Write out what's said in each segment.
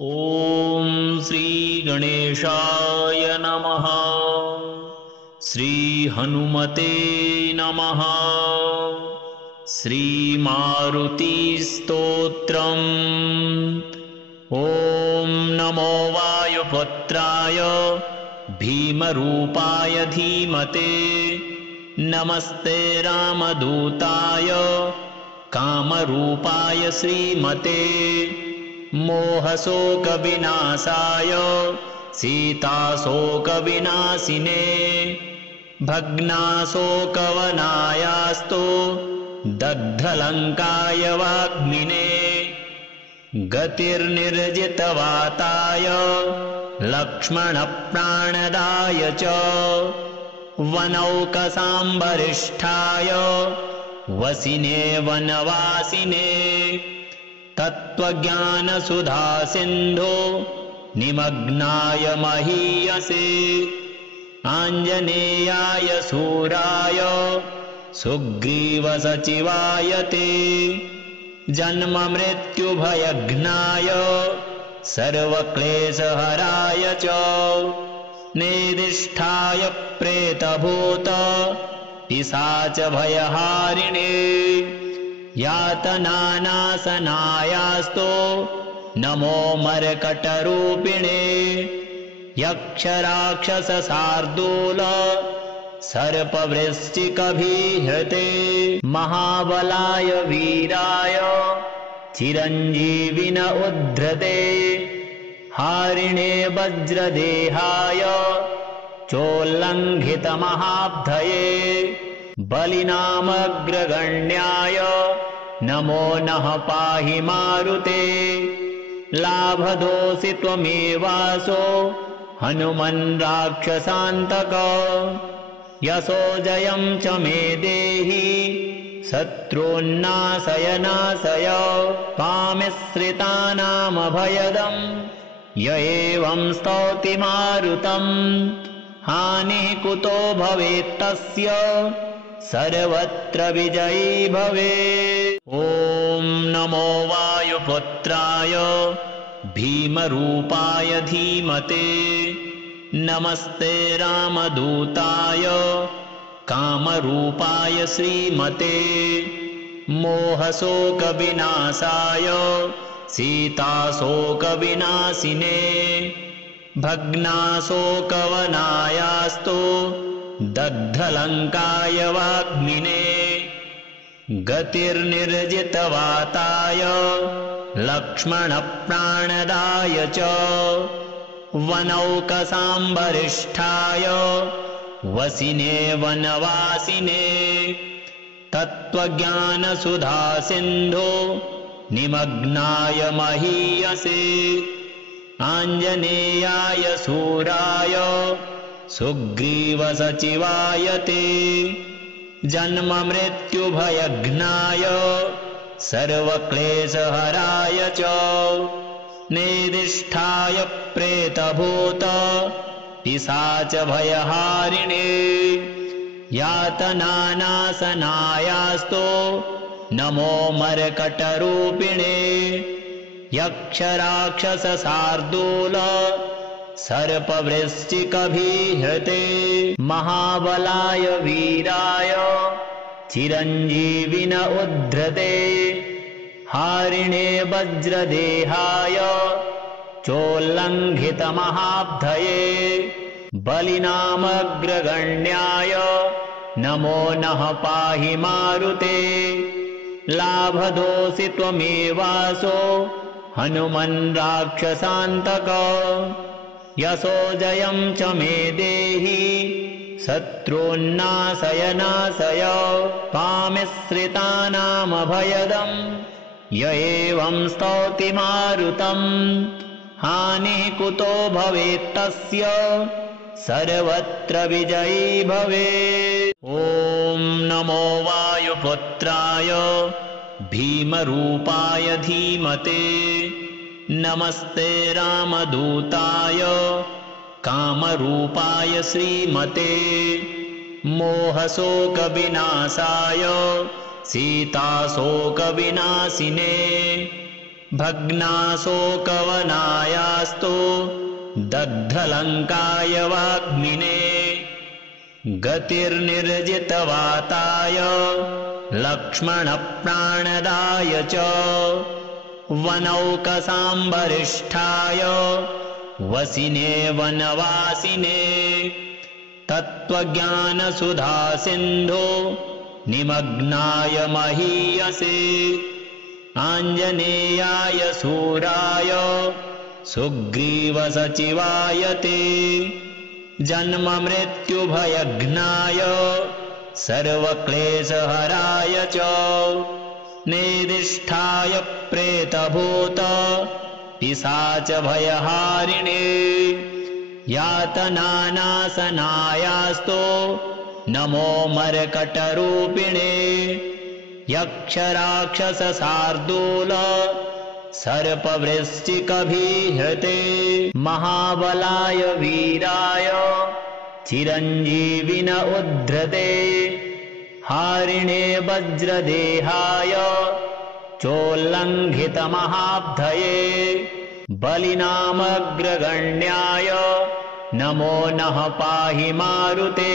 ॐ श्रीगणेशाय नमः। श्रीहनुमते नमः। श्रीमारुतिस्तोत्रम्। ॐ नमो वायुपुत्राय भीमरूपाय धीमते। नमस्ते रामदूताय कामरूपाय श्रीमते। मोहशोकविनाशाय सीताशोकविनाशिने। भग्नाशोकवनायास्तु दग्धलङ्काय वाग्मिने। गतिर्निर्जितवाताय लक्ष्मणप्राणदाय च। वनौकसाम्बरिष्ठाय वसिने वनवासिने। तत्त्वज्ञानसुधासिन्धो निमग्नाय महीयसे। आञ्जनेयाय शूराय सुग्रीवसचिवाय ते। जन्ममृत्युभयघ्नाय सर्वक्लेशहराय च। नेदिष्ठाय प्रेतभूत पिशाचभयहारिणे। यातनानाशनायास्तु नमो मर्कटरूपिणे। यक्षराक्षसशार्दूल सर्पवृश्चिकभीहृते। महाबलाय वीराय चिरञ्जीविन उद्धृते। हारिणे वज्रदेहाय चोल्लङ्घितमहाब्धये। बलिनामग्रगण्याय नमो नः पाहि मारुते। लाभदोषि त्वमेवासो हनुमन् राक्षसान्तक। यशो जयं च मे देहि शत्रून्नाशय। त्वामिश्रितानामभयदम् य एवं स्तौति मारुतम्। हानिः कुतो भवेत्तस्य सर्वत्र विजयी भवेत्। ॐ नमो वायुपुत्राय भीमरूपाय धीमते। नमस्ते रामदूताय कामरूपाय श्रीमते। मोहशोकविनाशाय सीताशोकविनाशिने। भग्नाशोकवनायास्तु दग्धलङ्काय वाग्मिने। गतिर्निर्जितवाताय लक्ष्मणप्राणदाय च। वनौकसाम्बरिष्ठाय वसिने वनवासिने। तत्त्वज्ञानसुधासिन्धो निमग्नाय महीयसे। आञ्जनेयाय शूराय सुग्रीवसचिवाय ते। जन्ममृत्युभयघ्नाय सर्वक्लेशहराय च। नेदिष्ठाय प्रेतभूत पिशाचभयहारिणे। यातनानाशनायास्तु नमो मर्कटरूपिणे। यक्षराक्षसशार्दूल सर्पवृश्चिकभीहृते। महाबलाय वीराय चिरञ्जीविन उद्धृते। हारिणे वज्रदेहाय चोल्लङ्घितमहाब्धये। बलिनामग्रगण्याय नमो नः पाहि मारुते। लाभदोषि त्वमेवासो हनुमन् राक्षसान्तक। यशो जयं च मे देहि शत्रून्नाशय। त्वामिश्रितानामभयदम् य एवं स्तौति मारुतम्। हानिः कुतो भवेत्तस्य सर्वत्र विजयी भवेत्। ॐ नमो वायुपुत्राय भीमरूपाय धीमते। नमस्ते रामदूताय कामरूपाय श्रीमते। मोहशोकविनाशाय सीताशोकविनाशिने। भग्नाशोकवनायास्तो दग्धलङ्काय वाग्मिने गतिर्निर्जितवाताय लक्ष्मणप्राणदाय च वनौकसाम्बरिष्ठाय वसिने वनवासिने तत्त्वज्ञानसुधासिन्धो निमग्नाय महीयसे आञ्जनेयाय सूराय सुग्रीवसचिवाय ते जन्ममृत्युभयघ्नाय सर्वक्लेशहराय च नेदिष्ठाय प्रेतभूत पिशाचभयहारिणे यातनानाशनायास्तो नमो मर्कटरूपिणे यक्षराक्षसशार्दूल सर्पवृश्चिकभीहृते महाबलाय वीराय चिरञ्जीविन उद्धृते हारिणे वज्रदेहाय चोल्लङ्घितमहाब्धये बलिनामग्रगण्याय नमो नः पाहि मारुते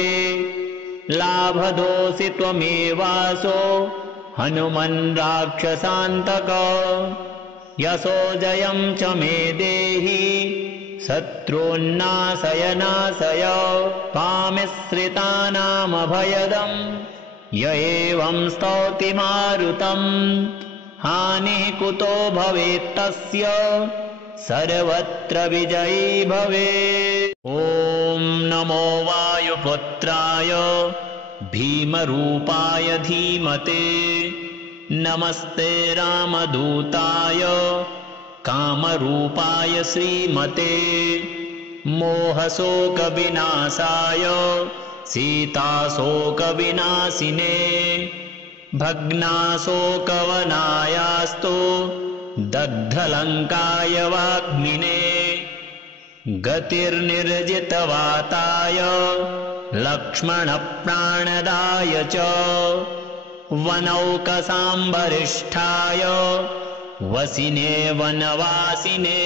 लाभदोषि त्वमेवासो हनुमन् राक्षसान्तक यशो जयं च मे देहि शत्रून्नाशय त्वामिश्रितानामभयदम् य एवं स्तौति मारुतम् हानिः कुतो भवेत्तस्य सर्वत्र विजयी भवेत्। ॐ नमो वायुपुत्राय भीमरूपाय धीमते नमस्ते रामदूताय कामरूपाय श्रीमते मोहशोकविनाशाय सीताशोकविनाशिने भग्नाशोकवनायास्तो दग्धलङ्काय वाग्मिने गतिर्निर्जितवाताय लक्ष्मणप्राणदाय च वनौकसाम्बरिष्ठाय वसिने वनवासिने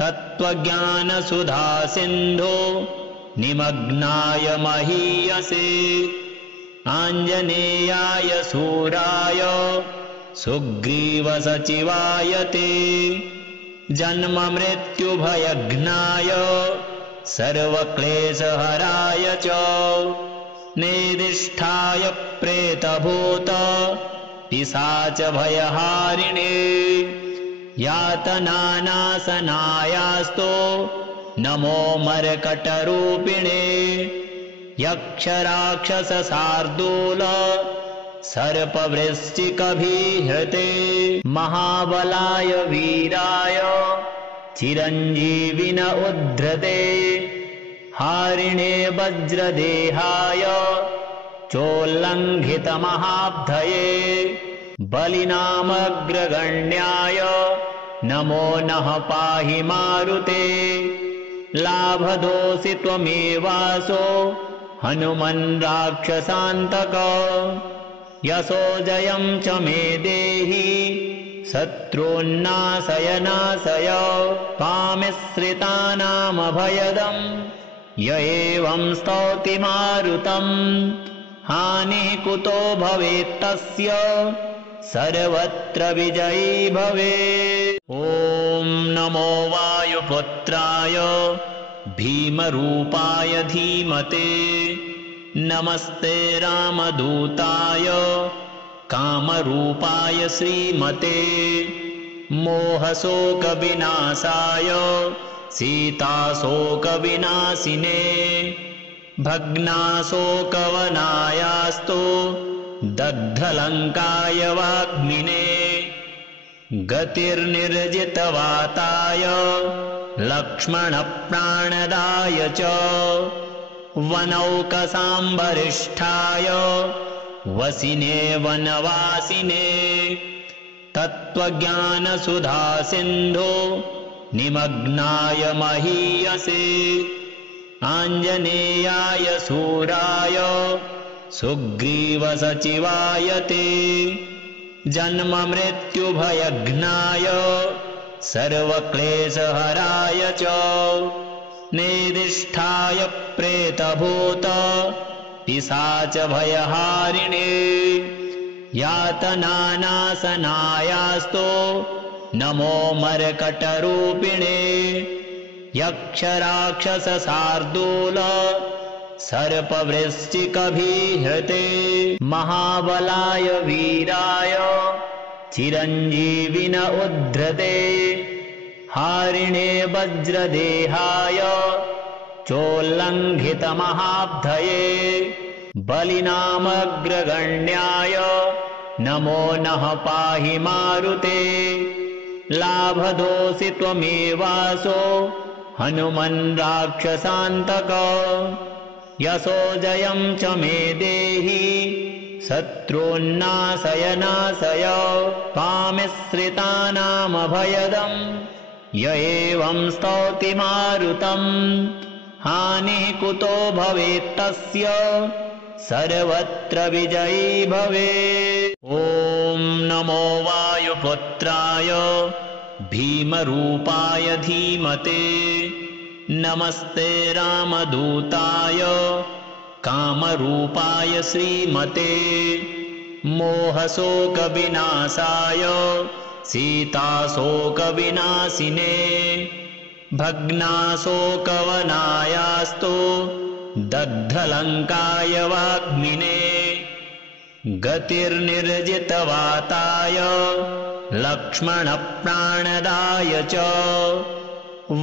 तत्त्वज्ञानसुधासिन्धो निमग्नाय महीयसे आञ्जनेयाय सूराय सुग्रीवसचिवाय ते जन्ममृत्युभयघ्नाय सर्वक्लेशहराय च नेदिष्ठाय प्रेतभूत पिशाचभयहारिणे यातनानाशनायास्तो नमो मर्कटरूपिणे यक्षराक्षसशार्दूल सर्पवृश्चिकभीहृते महाबलाय वीराय चिरञ्जीविन उद्धृते हारिणे वज्रदेहाय चोल्लङ्घितमहाब्धये बलिनामग्रगण्याय नमो नः पाहि मारुते लाभदोषि त्वमेवासो हनुमन् राक्षसान्तक यशो जयं च मे देहि शत्रून्नाशय त्वामिश्रितानामभयदम् य एवं स्तौति मारुतम् हानिः कुतो भवेत्तस्य सर्वत्र विजयी भवेत्। ॐ नमो वायुपुत्राय भीमरूपाय धीमते नमस्ते रामदूताय कामरूपाय श्रीमते मोहशोकविनाशाय सीताशोकविनाशिने भग्नाशोकवनायास्तो दग्धलङ्काय वाग्मिने गतिर्निर्जितवाताय लक्ष्मणप्राणदाय च वनौकसाम्बरिष्ठाय वसिने वनवासिने तत्त्वज्ञानसुधासिन्धो निमग्नाय महीयसे आञ्जनेयाय सूराय सुग्रीवसचिवाय ते जन्म मृत्युभयघ्नाय सर्वक्लेशहराय च नेदिष्ठाय प्रेतभूत पिशाचभयहारिणे यातनानाशनायास्तु नमो मर्कटरूपिणे यक्षराक्षसशार्दूल सर्पवृश्चिकभीहते महाबलाय वीराय चिरञ्जीविन उद्धृते हारिणे वज्रदेहाय चोल्लङ्घितमहाब्धये बलिनामग्रगण्याय नमो नः पाहि मारुते लाभदोषि त्वमेवासो हनुमन् राक्षसान्तक यशो जयं च मे देहि शत्रून्नाशय नाशय त्वामिश्रितानामभयदम् य एवं स्तौति मारुतम् हानिः कुतो भवेत्तस्य सर्वत्र विजयी भवेत्। ॐ नमो वायुपुत्राय भीमरूपाय धीमते नमस्ते रामदूताय कामरूपाय श्रीमते मोहशोकविनाशाय सीताशोकविनाशिने भग्नाशोकवनायास्तु दग्धलङ्काय वाग्मिने गतिर्निर्जितवाताय लक्ष्मणप्राणदाय च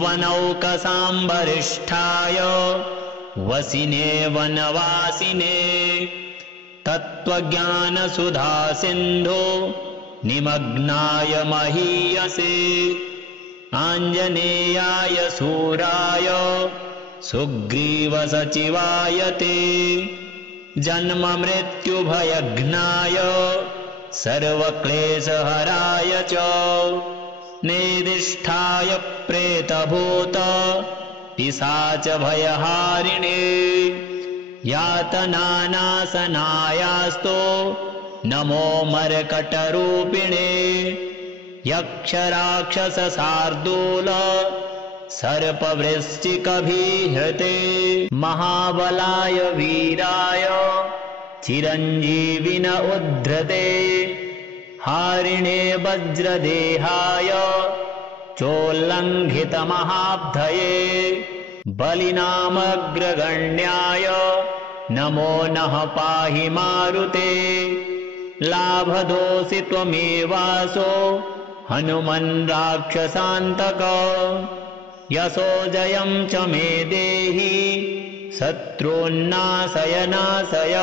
वनौकसाम्बरिष्ठाय वसिने वनवासिने तत्त्वज्ञानसुधासिन्धो निमग्नाय महीयसे आञ्जनेयाय शूराय सुग्रीवसचिवाय ते जन्म मृत्युभयघ्नाय सर्वक्लेशहराय च नेदिष्ठाय प्रेतभूत पिशाचभयहारिणे यातनानाशनायास्तु नमो मर्कटरूपिणे यक्षराक्षसशार्दूल सर्पवृश्चिकभीहते महाबलाय वीराय चिरञ्जीविन उद्धृते हारिणे वज्रदेहाय चोल्लङ्घितमहाब्धये बलिनामग्रगण्याय नमो नः पाहि मारुते लाभदोषि त्वमेवासो हनुमन् राक्षसान्तक यशो जयं च मे देहि शत्रून्नाशय नाशय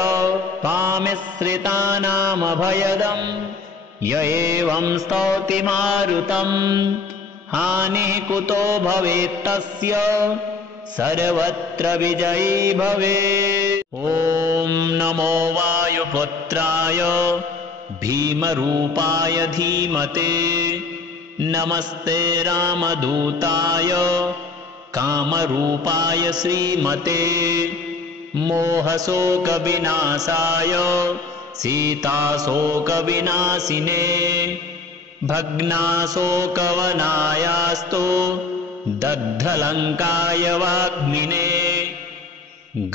त्वामिश्रितानामभयदम् य एवं स्तौति मारुतम् हानिः कुतो भवेत्तस्य सर्वत्र विजयी भवेत्। ॐ नमो वायुपुत्राय भीमरूपाय धीमते नमस्ते रामदूताय कामरूपाय श्रीमते मोहशोकविनाशाय सीताशोकविनाशिने भग्नाशोकवनायास्तु दग्धलङ्काय वाग्मिने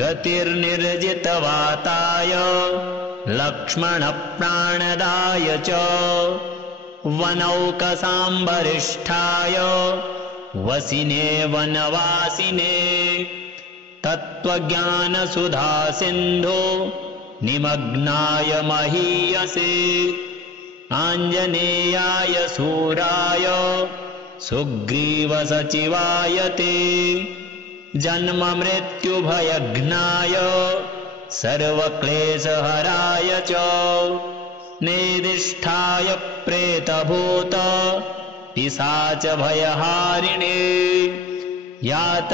गतिर्निर्जितवाताय लक्ष्मणप्राणदाय च वनौकसाम्बरिष्ठाय वसिने वनवासिने तत्त्वज्ञानसुधासिन्धो निमग्नाय महीयसे आञ्जनेयाय शूराय सुग्रीवसचिवाय ते जन्म मृत्युभयघ्नाय सर्वक्लेशहराय च नेदिष्ठाय प्रेतभूत पिशाचभयहारिणे यातनानाशनायास्तु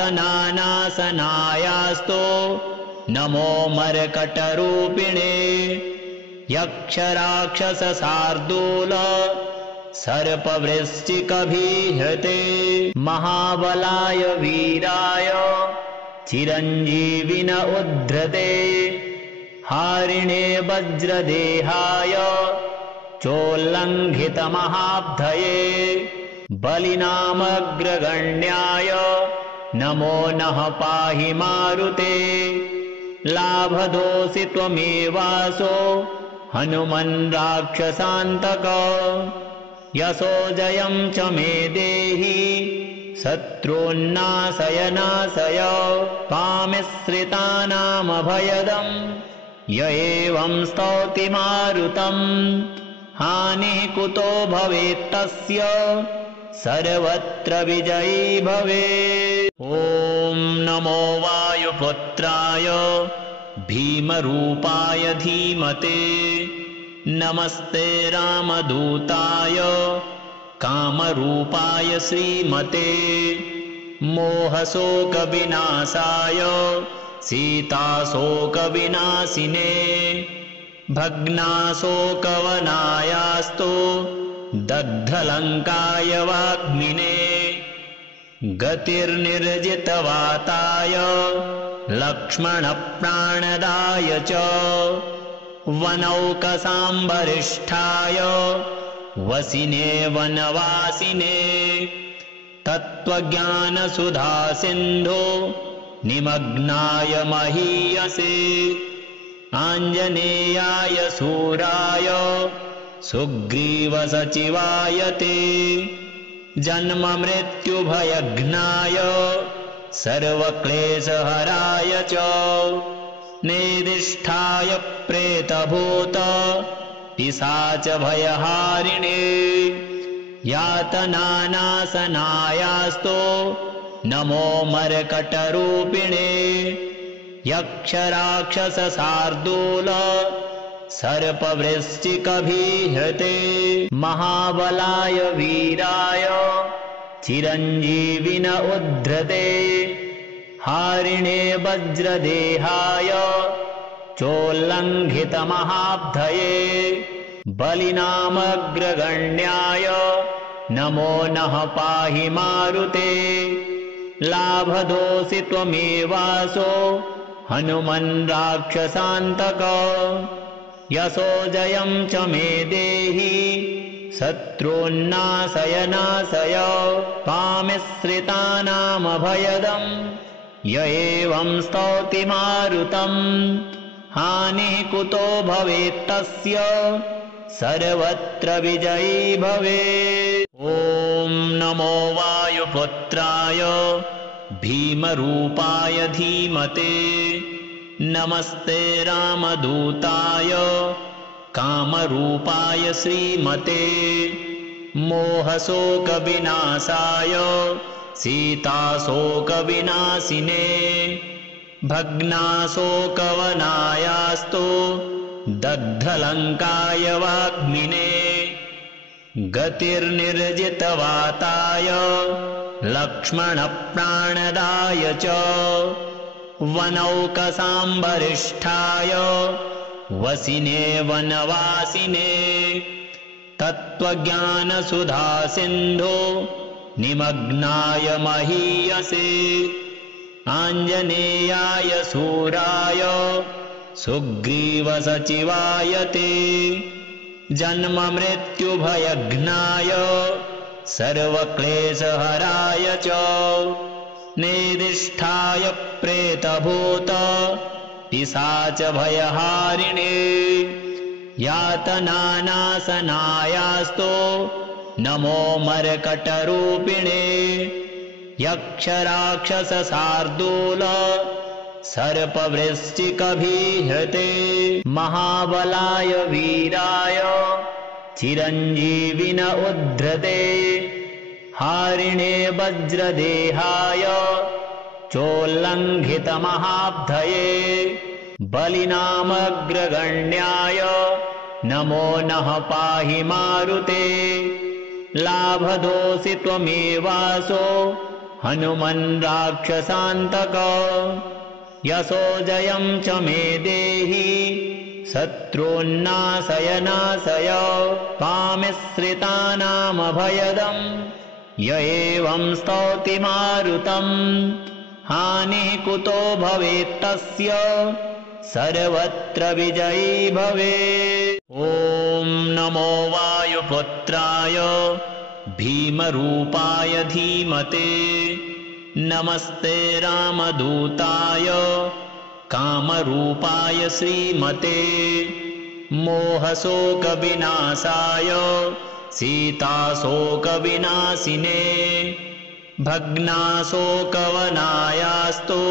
नमो मर्कटरूपिणे यक्षराक्षसशार्दूल सर्पवृश्चिकभीहते महाबलाय वीराय चिरञ्जीविन उद्धृते हारिणे वज्रदेहाय चोल्लङ्घितमहाब्धये बलिनामग्रगण्याय नमो नः पाहि मारुते लाभदोऽसि त्वमेवासो हनुमन् राक्षसान्तक यशो जयं च मे देहि शत्रून्नाशय नाशय त्वामिश्रितानामभयदम् य एवं स्तौति मारुतम् हानिः कुतो भवेत्तस्य सर्वत्र विजयी भवेत्। ॐ नमो वायुपुत्राय भीमरूपाय धीमते नमस्ते रामदूताय कामरूपाय श्रीमते मोहशोकविनाशाय सीताशोकविनाशिने भग्नाशोकवनायास्तु दग्धलङ्काय वाग्मिने गतिर्निर्जितवाताय लक्ष्मणप्राणदाय च वनौकसाम्बरिष्ठाय वसिने वनवासिने तत्त्वज्ञानसुधासिन्धो निमग्नाय महीयसे आञ्जनेयाय सूराय सुग्रीवसचिवाय ते जन्ममृत्युभयघ्नाय सर्वक्लेशहराय च नेदिष्ठाय प्रेतभूत पिशाचभयहारिणे यातनानाशनायास्तु नमो मर्कटरूपिणे यक्षराक्षसशार्दूल सर्पवृश्चिकभीहते महाबलाय वीराय चिरञ्जीविन उद्धृते हारिणे वज्रदेहाय चोल्लङ्घितमहाब्धये बलिनामग्रगण्याय नमो नः पाहि मारुते लाभदोऽसि त्वमेवासो हनुमन् राक्षसान्तक यशो जयं च मे देहि शत्रून्नाशय नाशय त्वामिश्रितानामभयदम् य एवं स्तौति मारुतम् हानिः कुतो भवेत्तस्य सर्वत्र विजयी भवेत्। ॐ नमो वायुपुत्राय भीमरूपाय धीमते नमस्ते रामदूताय कामरूपाय श्रीमते मोहशोकविनाशाय सीताशोकविनाशिने भग्नाशोकवनायास्तु दग्धलङ्काय वाग्मिने गतिर्निर्जितवाताय लक्ष्मणप्राणदाय च वनौकसाम्बरिष्ठाय वसिने वनवासिने तत्त्वज्ञानसुधासिन्धो निमग्नाय महीयसे आञ्जनेयाय सूराय सुग्रीवसचिवाय ते जन्ममृत्युभयघ्नाय सर्वक्लेशहराय च नेदिष्ठाय प्रेतभूत पिशाचभयहारिणे यातनानाशनायास्तु नमो मर्कटरूपिणे यक्षराक्षसशार्दूल सर्पवृश्चिकभीहते महाबलाय वीराय चिरञ्जीविन उद्धृते हारिणे वज्रदेहाय चोल्लङ्घितमहाब्धये बलिनामग्रगण्याय नमो नः पाहि मारुते लाभदोऽसि त्वमेवासो हनुमन् राक्षसान्तक यशो जयं च मे देहि शत्रून्नाशय नाशय त्वामिश्रितानामभयदम् य एवं स्तौति मारुतम् हानिः कुतो भवेत्तस्य सर्वत्र विजयी भवेत्। ॐ नमो वायुपुत्राय भीमरूपाय धीमते नमस्ते रामदूताय कामरूपाय श्रीमते मोहशोकविनाशाय सीताशोकविनाशिने भग्नाशोकवनायास्तु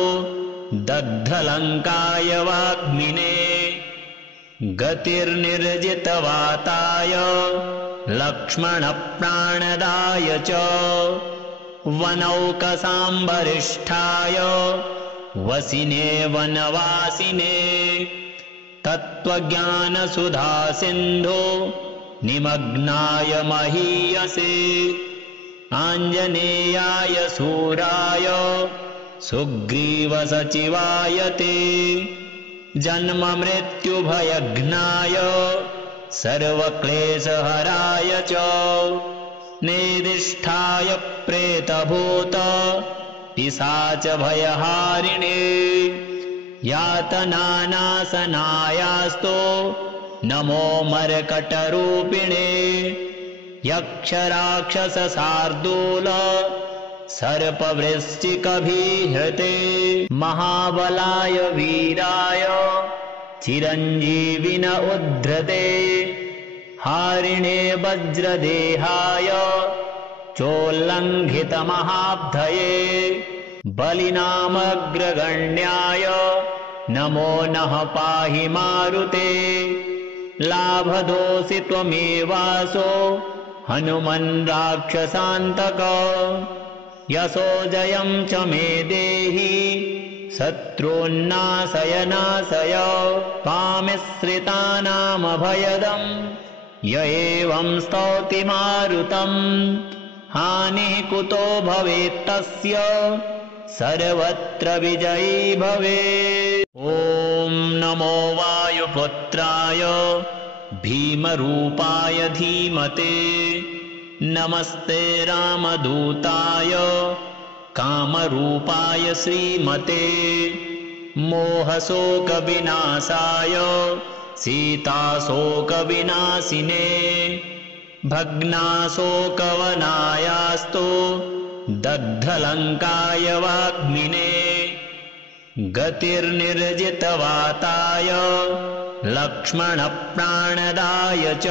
दग्धलङ्काय वाग्मिने गतिर्निर्जितवाताय लक्ष्मणप्राणदाय च वनौकसाम्बरिष्ठाय वसिने वनवासिने तत्त्वज्ञानसुधासिन्धो निमग्नाय महीयसे आञ्जनेयाय सूराय सुग्रीवसचिवाय ते जन्ममृत्युभयघ्नाय सर्वक्लेशहराय च नेदिष्ठाय प्रेतभूत पिशाचभयहारिणे यातनानाशनायास्तु नमो मर्कटरूपिणे यक्षराक्षसशार्दूल सर्पवृश्चिकभीहृते महाबलाय वीराय चिरञ्जीविन उद्धृते हारिणे वज्रदेहाय चोल्लङ्घितमहाब्धये बलिनामग्रगण्याय नमो नः पाहि मारुते लाभदोषि त्वमेवासो हनुमन् राक्षसान्तक यशो जयं च मे देहि शत्रून्नाशय त्वामिश्रितानामभयदम् य एवं स्तौति मारुतम् हानिः कुतो भवेत्तस्य सर्वत्र विजयी भवेत्। ॐ नमो वायुपुत्राय भीमरूपाय धीमते नमस्ते रामदूताय कामरूपाय श्रीमते मोहशोकविनाशाय सीताशोकविनाशिने भग्नाशोकवनायास्तु दग्धलङ्काय वाग्मिने गतिर्निर्जितवाताय लक्ष्मणप्राणदाय च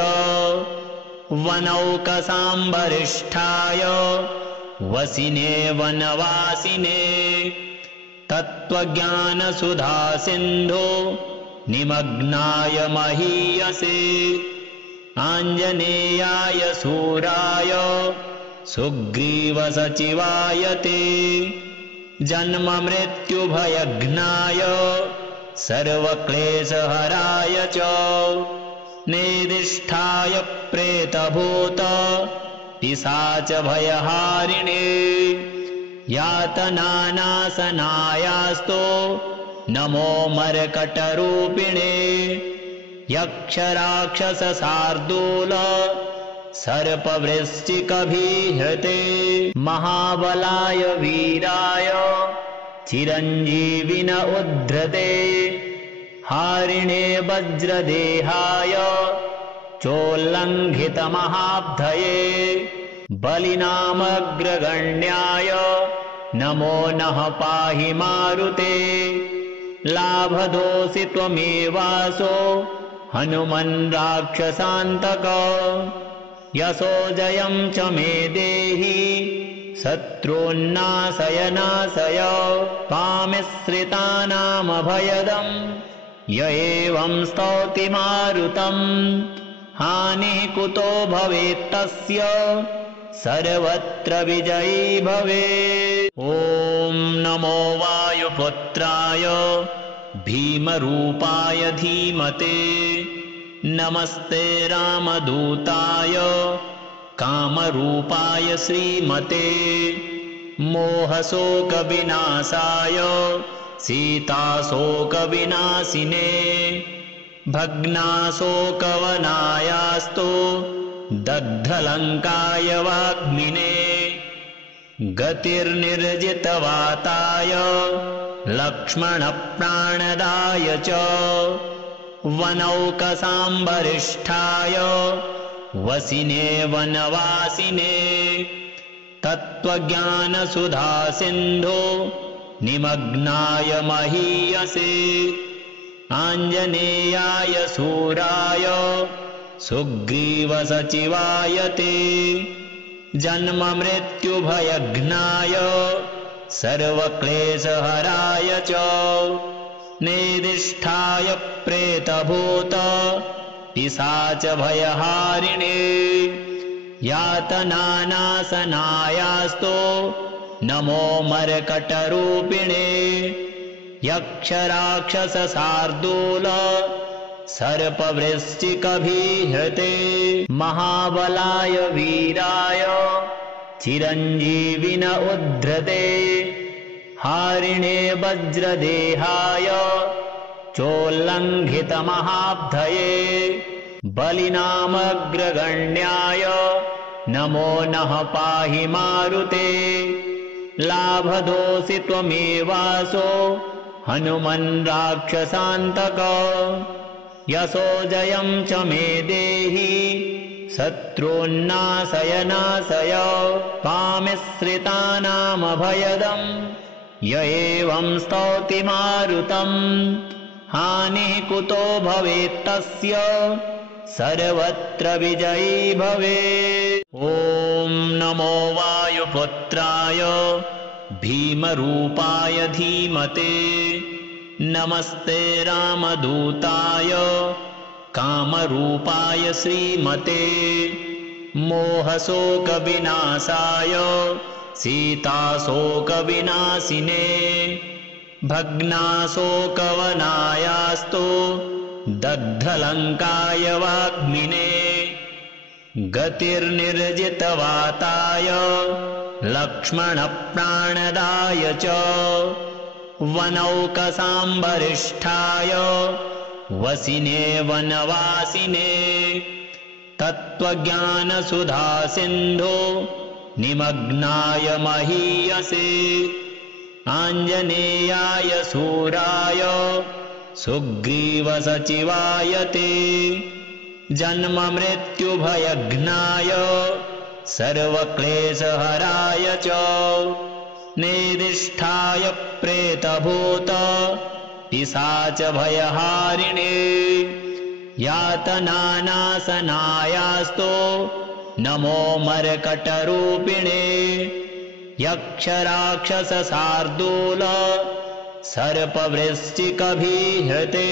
वनौकसाम्बरिष्ठाय वसिने वनवासिने तत्त्वज्ञानसुधासिन्धो निमग्नाय महीयसे आञ्जनेयाय सूराय सुग्रीवसचिवाय ते जन्ममृत्युभयघ्नाय सर्वक्लेशहराय च नेदिष्ठाय प्रेतभूत पिशाचभयहारिणे यातनानाशनायास्तु नमो मर्कटरूपिणे यक्षराक्षसशार्दूल सर्पवृश्चिकभीहृते महाबलाय वीराय चिरञ्जीविन उद्धृते हारिणे वज्रदेहाय चोल्लङ्घितमहाब्धये बलिनामग्रगण्याय नमो नः पाहि मारुते लाभदोषि त्वमेवासो हनुमन् राक्षसान्तक यशो जयं च मे देहि शत्रून्नाशय त्वामिश्रितानामभयदम् य एवं स्तौति मारुतम् हानिः कुतो भवेत्तस्य सर्वत्र विजयी भवेत्। ॐ नमो वायुपुत्राय भीमरूपाय धीमते नमस्ते रामदूताय कामरूपाय श्रीमते मोहशोकविनाशाय सीताशोकविनाशिने भग्नाशोकवनायास्तु दग्धलङ्काय वाग्मिने गतिर्निर्जितवाताय लक्ष्मणप्राणदाय च वनौकसाम्बरिष्ठाय वसिने वनवासिने तत्त्वज्ञानसुधा सिन्धो निमग्नाय महीयसे आञ्जनेयाय सूराय सुग्रीवसचिवाय ते जन्ममृत्युभयघ्नाय सर्वक्लेशहराय च नेदिष्ठाय प्रेतभूत पिशाचभयहारिणे यातनानाशनायास्तो नमो मर्कटरूपिणे यक्षराक्षसशार्दूल सर्पवृश्चिकभिहृते महाबलाय वीराय चिरञ्जीविन उद्धृते हारिणे वज्रदेहाय चोल्लङ्घितमहाब्धये बलिनामग्रगण्याय नमो नः पाहि मारुते लाभदोषि त्वमेवासो हनुमन् राक्षसान्तक यशो जयं च मे देहि शत्रून्नाशय त्वामिश्रितानामभयदम् य एवं स्तौति मारुतम् हानिः कुतो भवेत्तस्य सर्वत्र विजयी भवेत्। ॐ नमो वायुपुत्राय भीमरूपाय धीमते नमस्ते रामदूताय कामरूपाय श्रीमते मोहशोकविनाशाय सीताशोकविनाशिने भग्नाशोकवनायास्तो दग्धलङ्काय वाग्मिने गतिर्निर्जितवाताय लक्ष्मणप्राणदाय च वनौकसाम्बरिष्ठाय वसिने वनवासिने तत्त्वज्ञानसुधा सिन्धो निमग्नाय महीयसे आञ्जनेयाय सूराय सुग्रीवसचिवाय ते जन्ममृत्युभयघ्नाय सर्वक्लेशहराय च नेदिष्ठाय प्रेतभूत पिशाचभयहारिणे यातनानाशनायास्तो नमो मर्कटरूपिणे यक्षराक्षसशार्दूल सर्पवृश्चिकभिहृते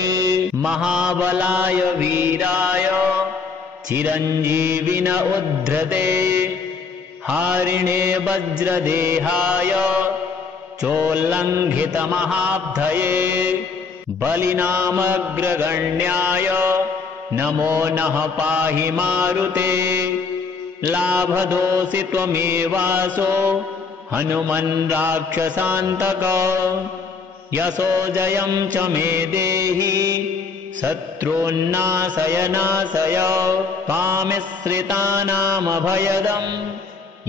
महाबलाय वीराय चिरञ्जीविन उद्धृते हारिणे वज्रदेहाय चोल्लङ्घितमहाब्धये बलिनामग्रगण्याय नमो नः पाहि मारुते लाभदोषि त्वमेवासो हनुमन् राक्षसान्तक यशो जयं च मे देहि शत्रून्नाशय त्वामिश्रितानामभयदम्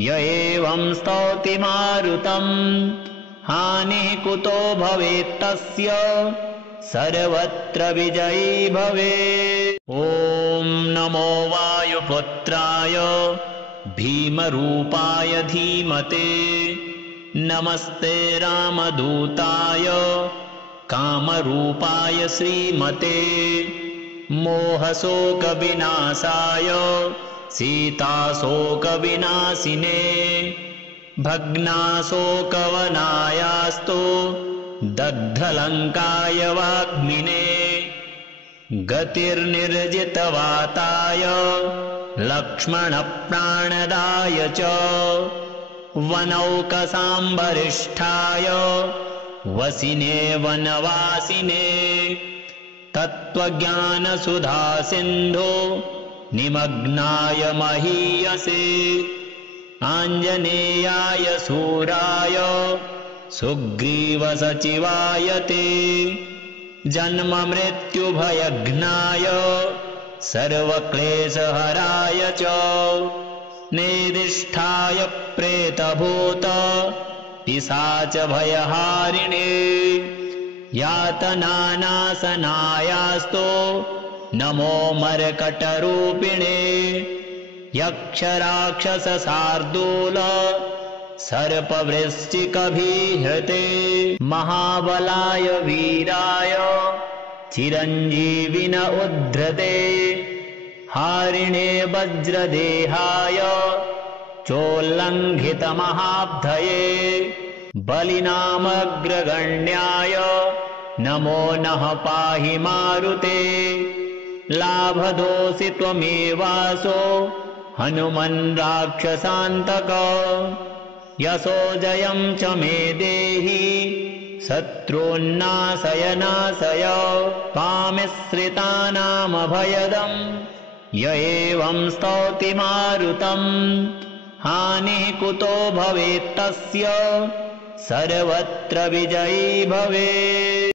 य एवं स्तौति मारुतम् हानिः कुतो भवेत्तस्य सर्वत्र विजयी भवेत्। ॐ नमो वायुपुत्राय भीमरूपाय धीमते नमस्ते रामदूताय कामरूपाय श्रीमते मोहशोकविनाशाय सीताशोकविनाशिने भग्नाशोकवनायास्तो दग्धलङ्काय वाग्मिने गतिर्निर्जितवाताय लक्ष्मणप्राणदाय च वनौकसाम्बरिष्ठाय वसिने वनवासिने तत्त्वज्ञानसुधा सिन्धो निमग्नाय महीयसे आञ्जनेयाय सूराय सुग्रीवसचिवाय ते जन्ममृत्युभयघ्नाय सर्वक्लेशहराय च नेदिष्ठाय प्रेतभूत पिशाचभयहारिणे यातनानाशनायास्तो नमो मर्कटरूपिणे यक्षराक्षसशार्दूल सर्पवृश्चिकभिहृते महाबलाय वीराय चिरञ्जीविन उद्धृते हारिणे वज्रदेहाय चोल्लङ्घितमहाब्धये बलिनामग्रगण्याय नमो नः पाहि मारुते लाभदोषि त्वमेवासो हनुमन् राक्षसान्तक यशो जयं च मे देहि शत्रून्नाशय त्वामिश्रितानामभयदम् य एवं स्तौति मारुतम् हानिः कुतो भवेत्तस्य सर्वत्र विजयी भवेत्।